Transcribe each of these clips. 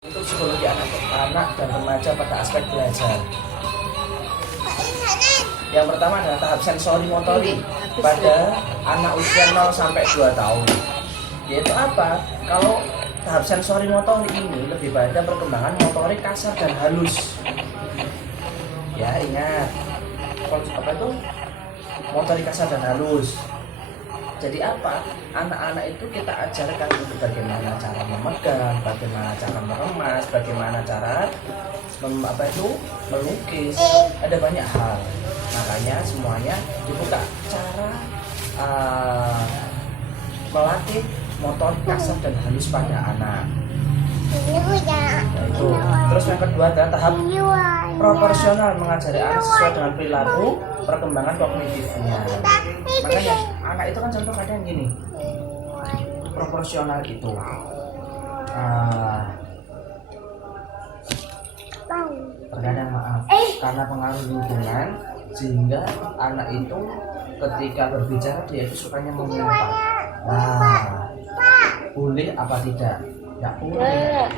Untuk psikologi anak dan remaja pada aspek belajar. Yang pertama adalah tahap sensori motorik pada anak usia 0 sampai 2 tahun. Yaitu apa? Kalau tahap sensori motorik ini lebih pada perkembangan motorik kasar dan halus. Ya, ingat. Apa itu? Motorik kasar dan halus. Jadi apa? Anak-anak itu kita ajarkan untuk bagaimana cara memegang, bagaimana cara meremas, bagaimana cara melukis. Ada banyak hal. Makanya semuanya dibuka cara melatih motorik kasar dan halus pada anak. Itu. Terus yang kedua adalah tahap proporsional, mengajari anak sesuai dengan perilaku perkembangan kognitifnya. Makanya anak itu kan contoh kadang gini, proporsional itu terkadang karena pengaruh lingkungan, sehingga anak itu ketika berbicara dia itu sukanya mengumpat. Nah, boleh apa tidak? Tidak boleh.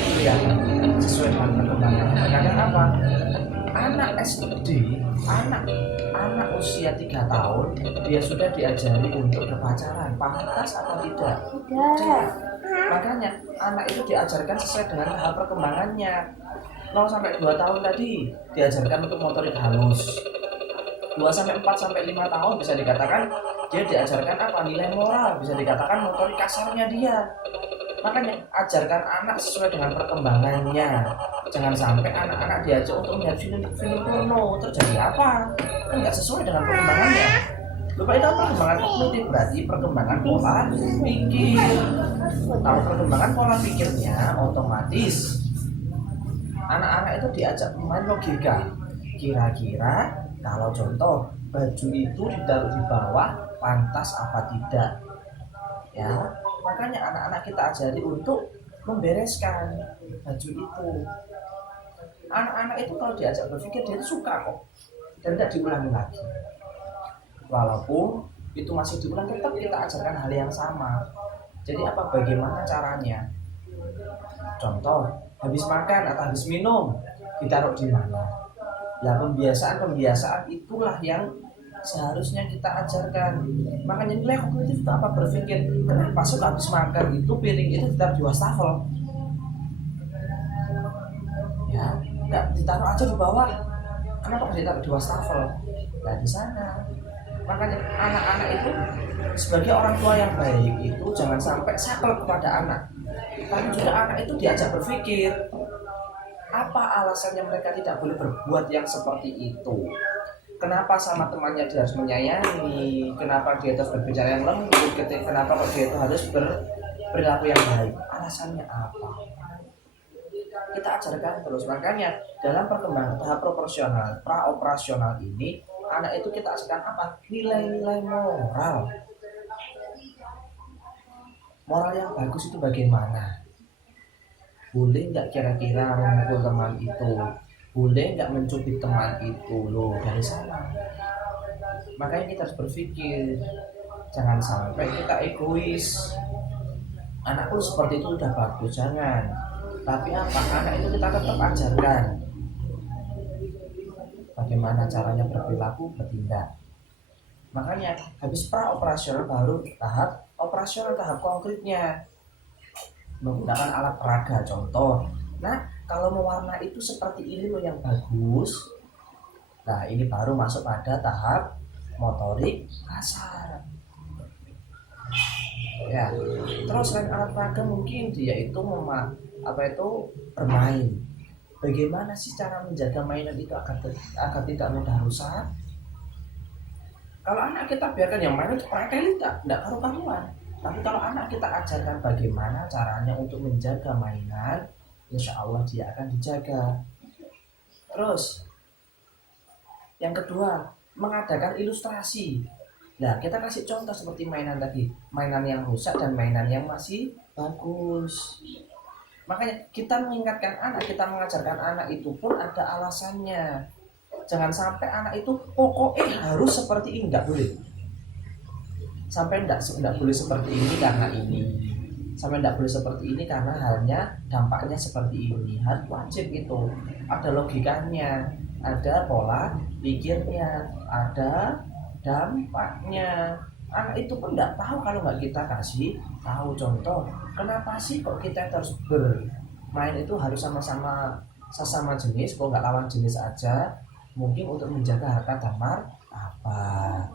Itu yang sesuai dengan perkembangan. Terkadang apa? Anak SD, anak usia 3 tahun, dia sudah diajari untuk berpacaran, pantas atau tidak? Tidak. Makanya anak itu diajarkan sesuai dengan tahap perkembangannya. 0 sampai 2 tahun tadi diajarkan untuk motorik halus. 2 sampai 4 sampai 5 tahun bisa dikatakan dia diajarkan apa? Nilai moral, bisa dikatakan motorik kasarnya dia. Makanya ajarkan anak sesuai dengan perkembangannya. Jangan sampai anak-anak diajak untuk melihat film porno, terjadi apa? Kan nggak sesuai dengan perkembangannya. Lupa itu apa? Perkembangan kognitif, berarti perkembangan pola pikir. Kalau perkembangan pola pikirnya otomatis anak-anak itu diajak main logika. Kira-kira kalau contoh baju itu ditaruh di bawah, pantas apa tidak? Ya, makanya anak-anak kita ajari untuk membereskan baju itu. Anak-anak itu kalau diajak berpikir dia itu suka kok, dan tidak diulangi lagi. Walaupun itu masih diulang, tetap kita ajarkan hal yang sama. Jadi apa? Bagaimana caranya? Contoh, habis makan atau habis minum ditaruh di mana? Nah, pembiasaan itulah yang seharusnya kita ajarkan. Makanya nilai kognitif itu apa? Berpikir, kenapa sih habis makan itu piring itu ditaruh di wastafel? Ya, nggak ditaruh aja di bawah. Kenapa harus ditaruh di wastafel? Nah, di sana. Makanya anak-anak itu sebagai orang tua yang baik itu jangan sampai sakel kepada anak. Tapi juga anak itu diajak berpikir. Apa alasannya mereka tidak boleh berbuat yang seperti itu? Kenapa sama temannya dia harus menyayangi? Kenapa dia harus berbicara yang lembut? Kenapa dia itu harus berperilaku yang baik? Alasannya apa? Kita ajarkan terus. Makanya dalam perkembangan tahap proporsional, praoperasional ini, anak itu kita ajarkan apa? Nilai-nilai moral. Moral yang bagus itu bagaimana? Boleh nggak kira-kira memukul teman itu? Boleh nggak mencubit teman itu? Loh, dari sana. Makanya kita harus berpikir, jangan sampai kita egois. Anakku seperti itu udah bagus, jangan. Tapi apa? Anak itu kita tetap ajarkan bagaimana caranya berperilaku, bertindak. Makanya habis praoperasional baru tahap operasional, tahap konkretnya. Menggunakan alat peraga, contoh. Nah, kalau mewarna itu seperti ini loh yang bagus. Nah, ini baru masuk pada tahap motorik kasar. Ya, terus selain alat peraga mungkin dia itu bermain. Bagaimana sih cara menjaga mainan itu agar tidak mudah rusak? Kalau anak kita biarkan yang main itu pakai tidak karu-karuan. Tapi kalau anak kita ajarkan bagaimana caranya untuk menjaga mainan, insya Allah dia akan dijaga. Terus, yang kedua, mengadakan ilustrasi. Nah, kita kasih contoh seperti mainan tadi, mainan yang rusak dan mainan yang masih bagus. Makanya kita mengingatkan anak, kita mengajarkan anak itu pun ada alasannya. Jangan sampai anak itu pokoknya harus seperti ini, tidak boleh. Sampai tidak boleh seperti ini karena ini. sampai tidak boleh seperti ini karena halnya dampaknya seperti ini. Harus wajib itu ada logikanya, ada pola pikirnya, ada dampaknya. Anak itu pun tidak tahu kalau nggak kita kasih tahu. Contoh, kenapa sih kok kita terus bermain itu harus sama-sama sesama jenis, kok nggak lawan jenis aja? Mungkin untuk menjaga harkat dan martabat.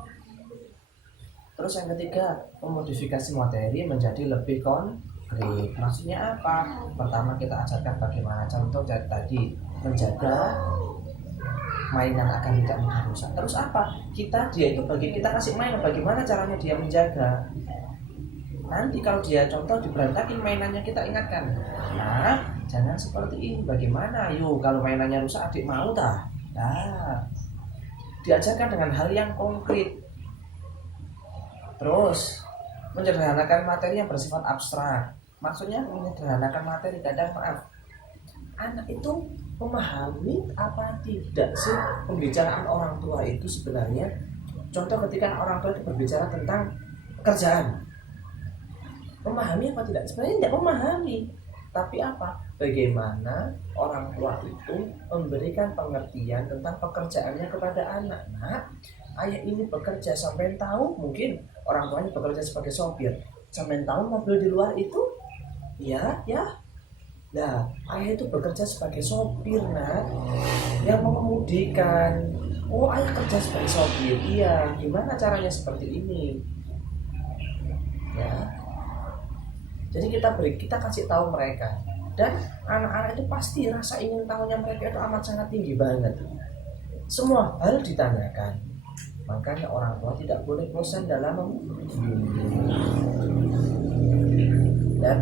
Terus yang ketiga, memodifikasi materi menjadi lebih konkret. Maksudnya apa? Pertama kita ajarkan bagaimana, contoh tadi menjaga mainan agar tidak mudah rusak. Terus apa? Kita kasih mainan, bagaimana caranya dia menjaga. Nanti kalau dia contoh diberantakin mainannya, kita ingatkan. Nah, jangan seperti ini. Bagaimana? Yuk, kalau mainannya rusak adik mau tak? Nah, diajarkan dengan hal yang konkret. Terus menyederhanakan materi yang bersifat abstrak. Maksudnya menyederhanakan materi, kadang anak itu memahami apa tidak sih pembicaraan orang tua itu sebenarnya. Contoh ketika orang tua itu berbicara tentang pekerjaan, memahami apa tidak? Sebenarnya tidak memahami. Tapi apa? Bagaimana orang tua itu memberikan pengertian tentang pekerjaannya kepada anak. Nah, ayah ini bekerja sampai tahu, mungkin orang tuanya bekerja sebagai sopir, sampai tahu mobil di luar itu, ya. Nah, ayah itu bekerja sebagai sopir, yang mengemudikan. Oh, ayah kerja sebagai sopir, iya. Gimana caranya seperti ini? Ya. Jadi kita kasih tahu mereka, dan anak-anak itu pasti rasa ingin tahunya mereka itu amat sangat tinggi banget. Semua hal ditanyakan. Makanya orang tua tidak boleh bosan dalam membimbing. Dan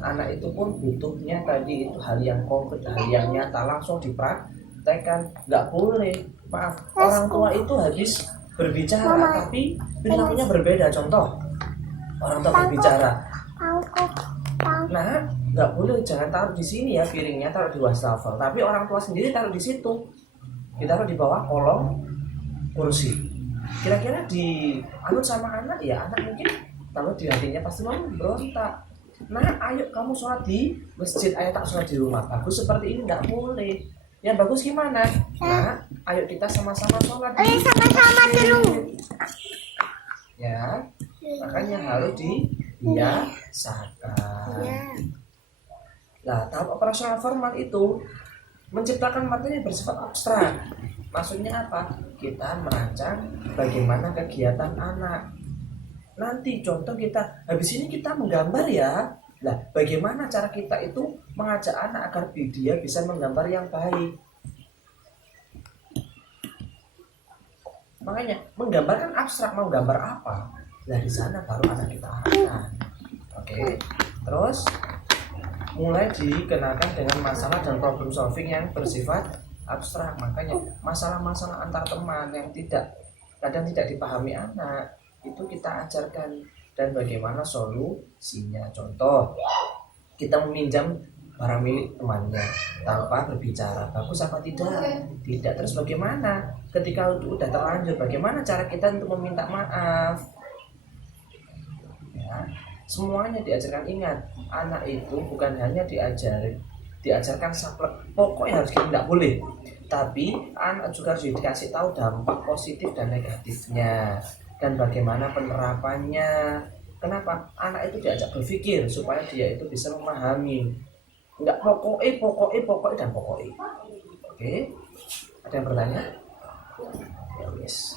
anak itu pun butuhnya tadi itu hal yang konkret, hal yang nyata, langsung dipraktekkan. Nggak boleh, maaf, orang tua itu habis berbicara tapi perilakunya berbeda. Contoh, orang tua berbicara, nah nggak boleh, jangan taruh di sini ya piringnya, taruh di wastafel. Tapi orang tua sendiri taruh di situ, ditaruh di bawah kolong kursi. Kira-kira dianut sama anak, ya anak mungkin kalau di hatinya pasti mau berontak. Nah, ayo kamu sholat di masjid, ayo tak sholat di rumah. Bagus seperti ini nggak boleh. Yang bagus gimana? Nah, ayo kita sama-sama sholat. Sama-sama dulu. Ya, makanya harus dibiasakan. Nah, tahap operasional formal itu menciptakan materi yang bersifat abstrak. Maksudnya apa? Kita merancang bagaimana kegiatan anak. Nanti contoh kita, habis ini kita menggambar ya. Nah, bagaimana cara kita itu mengajak anak agar dia bisa menggambar yang baik. Makanya menggambarkan abstrak, mau gambar apa? Nah, di sana baru anak kita arahkan. Oke. Terus mulai dikenakan dengan masalah dan problem solving yang bersifat abstrak. Makanya masalah-masalah antar teman yang kadang tidak dipahami anak, itu kita ajarkan dan bagaimana solusinya. Contoh, kita meminjam barang milik temannya tanpa berbicara, bagus apa tidak? Tidak. Terus bagaimana ketika udah terlanjur, bagaimana cara kita untuk meminta maaf? Ya, semuanya diajarkan. Ingat, anak itu bukan hanya diajarkan saklek pokoknya harus kita, tidak boleh, tapi anak juga harus dikasih tahu dampak positif dan negatifnya dan bagaimana penerapannya. Kenapa? Anak itu diajak berpikir supaya dia itu bisa memahami. Enggak pokoknya dan pokoknya. Oke? Ada yang bertanya? Ya wis.